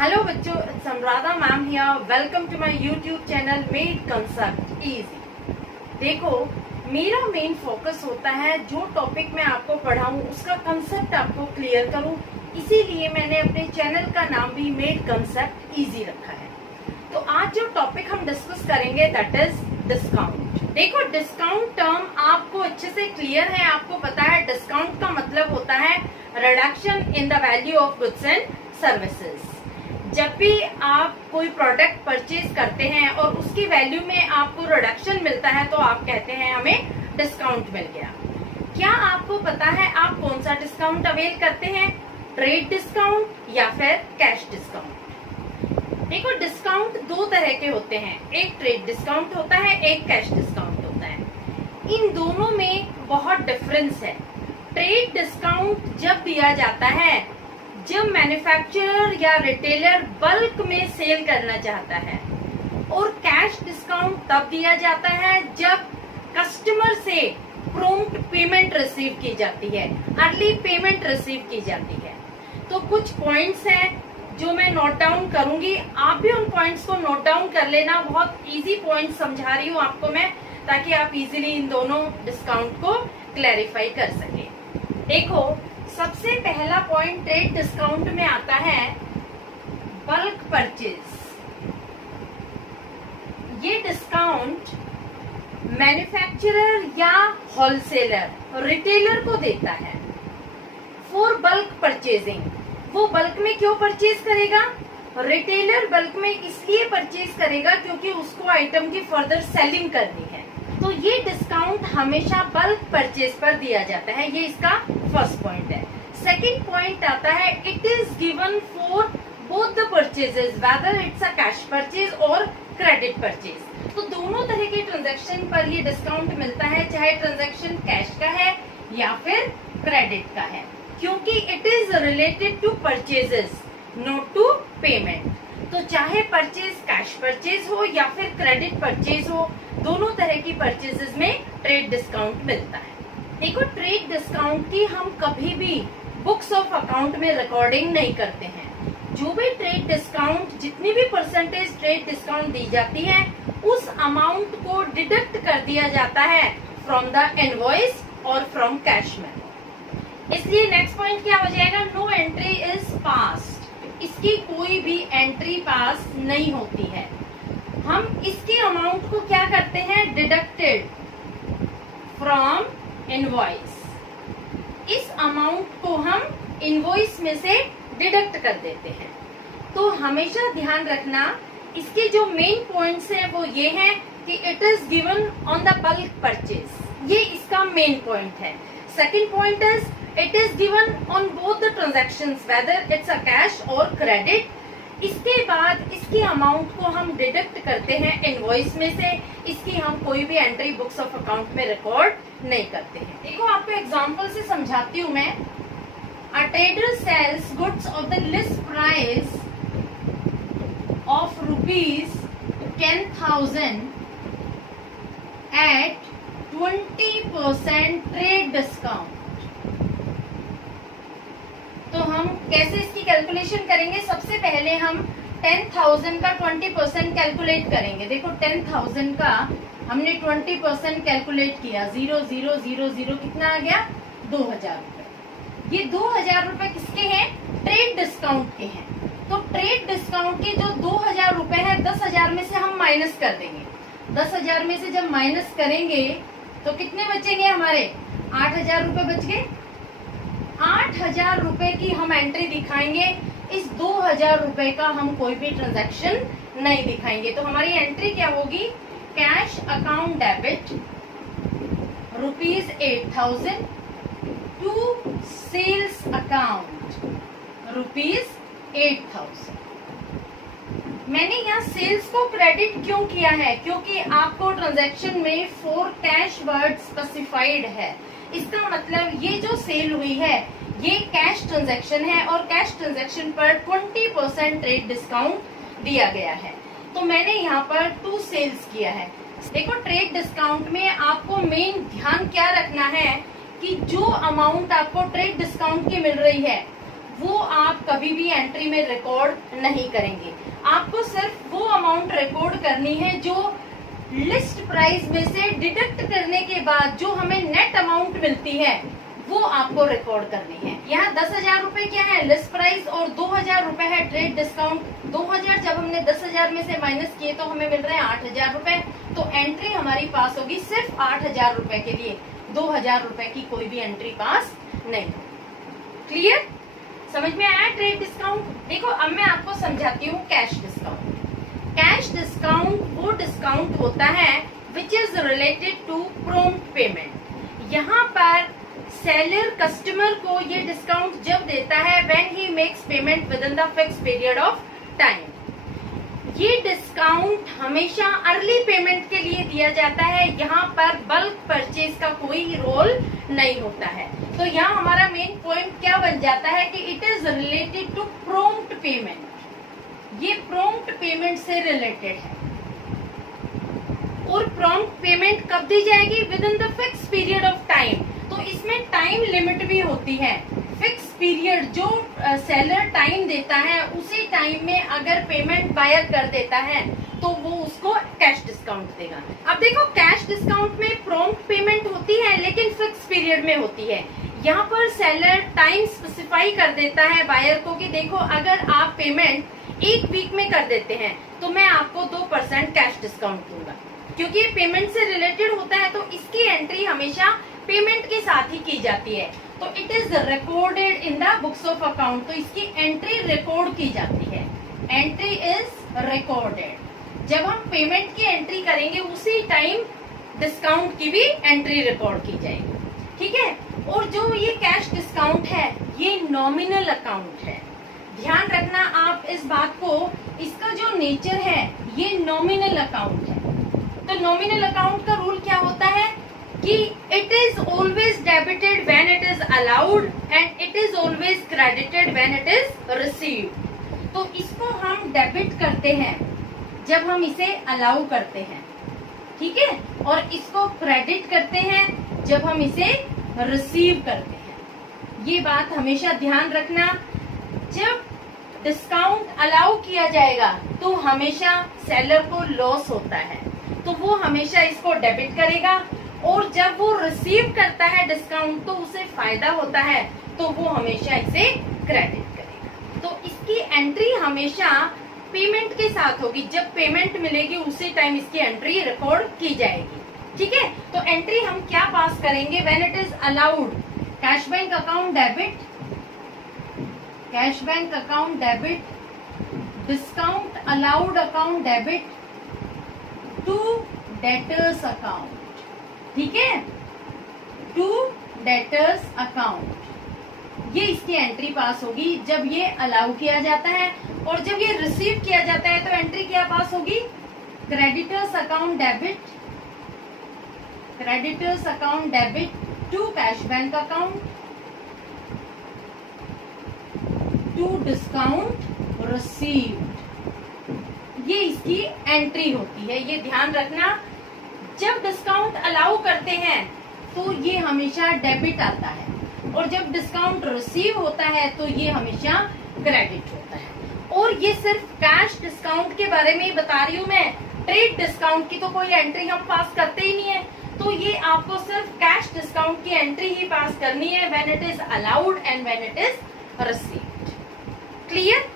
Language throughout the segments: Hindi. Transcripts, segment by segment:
हेलो बच्चों, it's Anuradha ma'am here. Welcome to my YouTube channel made concept easy. देखो, मेरा मेन फोकस होता है जो टॉपिक मैं आपको पढ़ाऊं उसका कंसेप्ट आपको क्लियर करूं, इसीलिए मैंने अपने चैनल का नाम भी मेड कंसेप्ट इजी रखा है। तो आज जो टॉपिक हम डिस्कस करेंगे दैट इज डिस्काउंट। देखो, डिस्काउंट टर्म आपको अच्छे से क्लियर है, आपको पता है डिस्काउंट का मतलब होता है reduction in the value of goods and services. जब भी आप कोई प्रोडक्ट परचेज करते हैं और उसकी वैल्यू में आपको रिडक्शन मिलता है तो आप कहते हैं हमें डिस्काउंट मिल गया। क्या आपको पता है आप कौन सा डिस्काउंट अवेल करते हैं, ट्रेड डिस्काउंट या फिर कैश डिस्काउंट? देखो, डिस्काउंट दो तरह के होते हैं, एक ट्रेड डिस्काउंट होता है, एक कैश डिस्काउंट होता है। इन दोनों में बहुत डिफरेंस है। ट्रेड डिस्काउंट जब दिया जाता है जब मैन्युफैक्चरर या रिटेलर बल्क में सेल करना चाहता है, और कैश डिस्काउंट तब दिया जाता है जब कस्टमर से प्रॉम्प्ट पेमेंट रिसीव की जाती है, अर्ली पेमेंट रिसीव की जाती है। तो कुछ पॉइंट्स हैं जो मैं नोट डाउन करूंगी, आप भी उन पॉइंट्स को नोट डाउन कर लेना। बहुत इजी पॉइंट समझा रही हूँ आपको मैं, ताकि आप इजीली इन दोनों डिस्काउंट को क्लैरिफाई कर सके। देखो, सबसे पहला पॉइंट ट्रेड डिस्काउंट में आता है बल्क परचेज। ये डिस्काउंट मैन्युफैक्चरर या होलसेलर रिटेलर को देता है फॉर बल्क परचेजिंग। वो बल्क में क्यों परचेज करेगा? रिटेलर बल्क में इसलिए परचेज करेगा क्योंकि उसको आइटम की फर्दर सेलिंग करनी है। तो ये डिस्काउंट हमेशा बल्क परचेज पर दिया जाता है, ये इसका फर्स्ट पॉइंट है। सेकंड पॉइंट आता है it is given for both the purchases, whether it's a cash purchase और क्रेडिट परचेज। तो दोनों तरह के ट्रांजैक्शन पर ये डिस्काउंट मिलता है, चाहे ट्रांजैक्शन कैश का है या फिर क्रेडिट का है, क्योंकि it is related to purchases not to payment. तो चाहे परचेज कैश परचेज हो या फिर क्रेडिट परचेज हो, दोनों तरह की परचेजेस में ट्रेड डिस्काउंट मिलता है। देखो, ट्रेड डिस्काउंट की हम कभी भी बुक्स ऑफ अकाउंट में रिकॉर्डिंग नहीं करते हैं। जो भी ट्रेड डिस्काउंट, जितनी भी परसेंटेज ट्रेड डिस्काउंट दी जाती है, उस अमाउंट को डिडक्ट कर दिया जाता है फ्रॉम द इनवॉइस और फ्रॉम कैश में। इसलिए नेक्स्ट पॉइंट क्या हो जाएगा? No entry is passed. इसकी कोई भी एंट्री पास नहीं होती है। हम इसके अमाउंट को क्या करते हैं? Deducted from invoice. इस अमाउंट को हम इनवॉइस में से डिडक्ट कर देते हैं। तो हमेशा ध्यान रखना, इसके जो मेन पॉइंट्स हैं वो ये हैं कि it is given on the bulk purchase, ये इसका मेन पॉइंट है। Second point is it is given on both the transactions, whether it's a cash और क्रेडिट। इसके बाद इसकी अमाउंट को हम डिडक्ट करते हैं इनवॉइस में से, इसकी हम कोई भी एंट्री बुक्स ऑफ अकाउंट में रिकॉर्ड नहीं करते हैं। देखो, आपको एग्जांपल से समझाती हूँ मैं। A trader sells goods of the list price of ₹10,000 at 20% trade discount. तो हम कैसे इसकी कैलकुलेशन करेंगे? सबसे पहले हम 10,000 का 20% कैलकुलेट करेंगे। देखो, 10,000 का हमने 20% कैलकुलेट किया, 0,000 कितना आ गया? 2,000 रुपए। ये 2,000 रुपए किसके हैं? ट्रेड डिस्काउंट के हैं। तो ट्रेड डिस्काउंट के जो 2,000 रुपए है, 10,000 में से हम माइनस कर देंगे। 10,000 में से जब माइनस करेंगे तो कितने बचेंगे हमारे? 8,000 रुपए बच गए। 8,000 रुपए की हम एंट्री दिखाएंगे, इस 2,000 रुपए का हम कोई भी ट्रांजैक्शन नहीं दिखाएंगे। तो हमारी एंट्री क्या होगी? Cash account debit ₹8,000 to sales account ₹8,000। मैंने यहाँ सेल्स को क्रेडिट क्यों किया है? क्योंकि आपको ट्रांजैक्शन में 4 कैश वर्ड स्पेसिफाइड है। इसका मतलब ये जो सेल हुई है ये कैश ट्रांजैक्शन है, और कैश ट्रांजैक्शन पर 20% ट्रेड डिस्काउंट दिया गया है। तो मैंने यहाँ पर 2 सेल्स किया है। देखो, ट्रेड डिस्काउंट में आपको मेन ध्यान क्या रखना है कि जो अमाउंट आपको ट्रेड डिस्काउंट की मिल रही है वो आप कभी भी एंट्री में रिकॉर्ड नहीं करेंगे। आपको सिर्फ वो अमाउंट रिकॉर्ड करनी है जो लिस्ट प्राइस में से डिडक्ट करने के बाद जो हमें नेट अमाउंट मिलती है वो आपको रिकॉर्ड करनी है। यहाँ 10,000 रुपए क्या है लिस्ट प्राइस और 2,000 रुपए है ट्रेड डिस्काउंट। 2,000 जब हमने 10,000 में से माइनस किए तो हमें मिल रहे हैं 8,000 रुपए। तो एंट्री हमारी पास होगी सिर्फ 8,000 रुपए के लिए, 2,000 रुपए की कोई भी एंट्री पास नहीं। क्लियर? समझ में आया ट्रेड डिस्काउंट? देखो अब मैं आपको समझाती हूँ कैश डिस्काउंट। कैश डिस्काउंट वो डिस्काउंट होता है which is related to prompt payment. यहाँ पर सेलर कस्टमर को ये डिस्काउंट जब देता है when he makes payment with in the fix period of time. ये डिस्काउंट हमेशा अर्ली पेमेंट के लिए दिया जाता है। यहाँ पर बल्क परचेज का कोई रोल नहीं होता है। तो यहाँ हमारा मेन पॉइंट क्या बन जाता है कि it is related to prompt payment. ये प्रॉम्प्ट पेमेंट से रिलेटेड है और प्रॉम्प्ट पेमेंट कब दी जाएगी? Within the fix period of time. तो इसमें टाइम लिमिट भी होती है। फिक्स पीरियड जो सेलर टाइम देता है उसी टाइम में अगर पेमेंट बायर कर देता है तो वो उसको कैश डिस्काउंट देगा। अब देखो कैश डिस्काउंट में प्रॉम्प्ट पेमेंट होती है लेकिन फिक्स पीरियड में होती है। यहाँ पर सेलर टाइम स्पेसिफाई कर देता है बायर को कि देखो अगर आप पेमेंट 1 वीक में कर देते हैं तो मैं आपको 2% कैश डिस्काउंट दूंगा। क्योंकि ये पेमेंट से रिलेटेड होता है तो इसकी एंट्री हमेशा पेमेंट के साथ ही की जाती है। तो it is recorded in the books of account. तो इसकी एंट्री रिकॉर्ड की जाती है। Entry is recorded. जब हम पेमेंट की एंट्री करेंगे उसी टाइम डिस्काउंट की भी एंट्री रिकॉर्ड की जाएगी। ठीक है? और जो ये कैश डिस्काउंट है ये नॉमिनल अकाउंट है। ध्यान रखना आप इस बात को, इसका जो नेचर है ये नॉमिनल अकाउंट है। तो नॉमिनल अकाउंट का रूल क्या होता है कि it is always debited when it is allowed and it is always credited when it is received. तो इसको हम डेबिट करते हैं जब हम इसे अलाउ करते हैं, ठीक है, और इसको क्रेडिट करते हैं जब हम इसे रिसीव करते हैं। ये बात हमेशा ध्यान रखना। जब डिस्काउंट अलाउ किया जाएगा तो हमेशा सेलर को लॉस होता है तो वो हमेशा इसको डेबिट करेगा, और जब वो रिसीव करता है डिस्काउंट तो उसे फायदा होता है तो वो हमेशा इसे क्रेडिट करेगा। तो इसकी एंट्री हमेशा पेमेंट के साथ होगी। जब पेमेंट मिलेगी उसी टाइम इसकी एंट्री रिकॉर्ड की जाएगी। ठीक है? तो एंट्री हम क्या पास करेंगे? When it is allowed, cash bank account debit, cash bank account debit, discount allowed account debit to debtors account. ठीक है? To debtors account. ये इसकी एंट्री पास होगी जब ये अलाउ किया जाता है, और जब ये रिसीव किया जाता है तो एंट्री क्या पास होगी? Creditors account debit, creditors account debit to cash bank account to discount received. ये इसकी एंट्री होती है। ये ध्यान रखना, जब डिस्काउंट अलाउ करते हैं तो ये हमेशा डेबिट आता है, और जब डिस्काउंट रिसीव होता है तो ये हमेशा क्रेडिट होता है। और ये सिर्फ कैश डिस्काउंट के बारे में ही बता रही हूँ मैं। ट्रेड डिस्काउंट की तो कोई एंट्री हम पास करते ही नहीं है। तो ये आपको सिर्फ कैश डिस्काउंट की एंट्री ही पास करनी है when it is allowed and when it is received. Clear?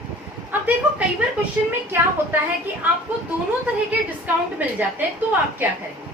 अब देखो कई बार क्वेश्चन में क्या होता है कि आपको दोनों तरह के डिस्काउंट मिल जाते हैं, तो आप क्या करेंगे?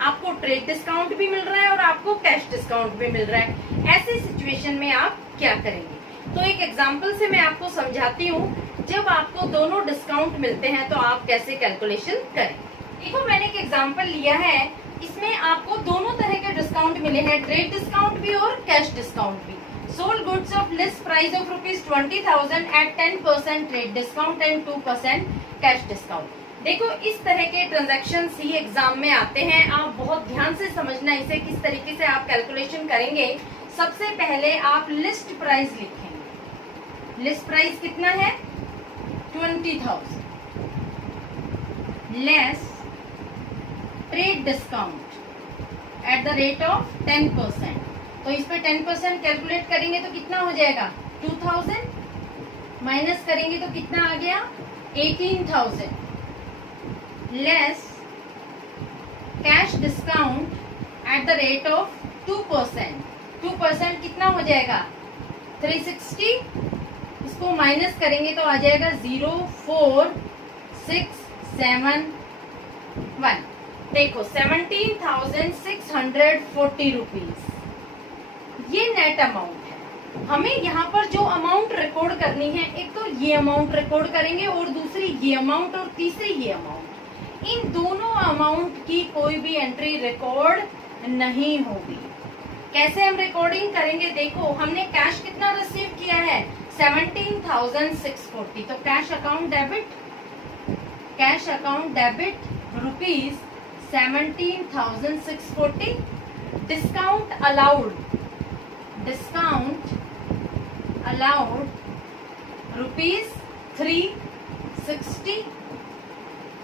आपको ट्रेड डिस्काउंट भी मिल रहा है और आपको कैश डिस्काउंट भी मिल रहा है। ऐसी सिचुएशन में आप क्या करेंगे? तो एक एग्जांपल से मैं आपको समझाती हूँ। जब आपको दोनों डिस्काउंट मिलते हैं तो आप कैसे कैलकुलेशन करें। देखो मैंने एक एग्जांपल लिया है, इसमें आपको दोनों तरह के डिस्काउंट मिले हैं, ट्रेड डिस्काउंट भी और कैश डिस्काउंट भी। Sold goods of list price of ₹20,000 at 10% trade discount and 2% cash discount. देखो इस तरह के ट्रांजैक्शन ही एग्जाम में आते हैं। आप बहुत ध्यान से समझना इसे, किस तरीके से आप कैलकुलेशन करेंगे। सबसे पहले आप लिस्ट प्राइस लिखेंगे। लिस्ट प्राइस कितना है? 20,000 less trade discount at the rate of 10%। तो इस पे 10% कैलकुलेट करेंगे तो कितना हो जाएगा? 2000 माइनस करेंगे तो कितना आ गया 18,000 less cash discount at the rate of 2%. 2% कितना हो जाएगा 360. इसको माइनस करेंगे तो आ जाएगा 04671. देखो 17,640 रुपीज ये नेट अमाउंट है. हमें यहाँ पर जो अमाउंट रिकॉर्ड करनी है, एक तो ये अमाउंट रिकॉर्ड करेंगे और दूसरी ये अमाउंट और तीसरी ये अमाउंट. इन दोनों अमाउंट की कोई भी एंट्री रिकॉर्ड नहीं होगी. कैसे हम रिकॉर्डिंग करेंगे? देखो हमने कैश कितना रिसीव किया है 17,640. तो cash account debit rupees 17,640. Discount allowed rupees 360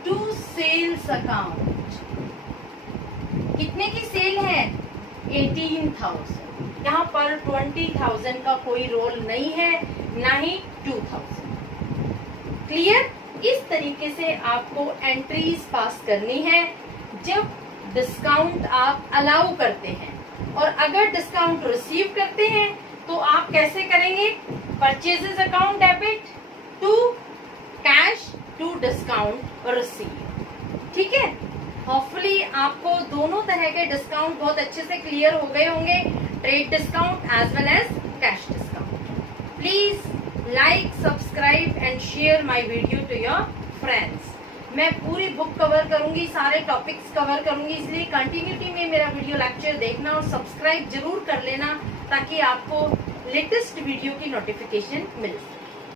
to sales account. कितने की सेल है 18,000. यहाँ पर 20,000 का कोई रोल नहीं है, ना ही 2,000. क्लियर? इस तरीके से आपको एंट्रीज पास करनी है जब डिस्काउंट आप अलाउ करते हैं. और अगर डिस्काउंट रिसीव करते हैं तो आप कैसे करेंगे? Purchases account debit to cash to discount receive. ठीक है? होपफुली आपको दोनों तरह के डिस्काउंट बहुत अच्छे से क्लियर हो गए होंगे, trade discount as well as cash discount. Please like, subscribe and share my video to your friends. मैं पूरी बुक कवर करूंगी, सारे टॉपिक्स कवर करूंगी, इसलिए कंटिन्यूटी में मेरा वीडियो लेक्चर देखना और सब्सक्राइब जरूर कर लेना ताकि आपको लेटेस्ट वीडियो की नोटिफिकेशन मिल सके.